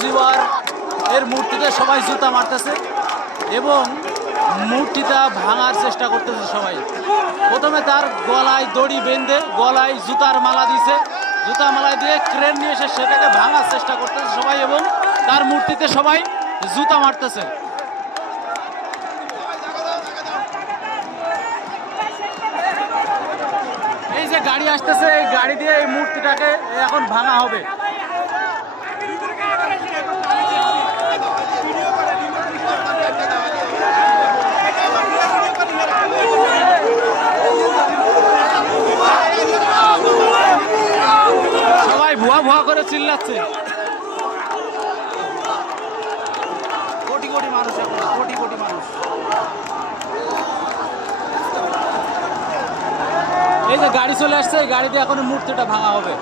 মুজিবর এর মূর্তিতে সবাই জুতা মারতেছে এবং মূর্তিটা ভাঙার চেষ্টা করতেছে সবাই। প্রথমে তার গলায় দড়ি বেঁধে গলায় জুতার মালা দিছে, জুতা মালা দিয়ে ক্রেন নিয়ে এসে সেটাকে ভাঙার চেষ্টা করতেছে সবাই এবং তার মূর্তিতে সবাই জুতা মারতেছে। এই যে গাড়ি আসতেছে, এই গাড়ি দিয়ে এই মূর্তিটাকে এখন ভাঙা হবে। সবাই ভুয়া ভুয়া করে চিল্লাচ্ছে। কোটি কোটি মানুষ, কোটি কোটি মানুষ। এই যে গাড়ি চলে আসছে, এই গাড়ি দিয়ে এখন মূর্তিটা ভাঙা হবে।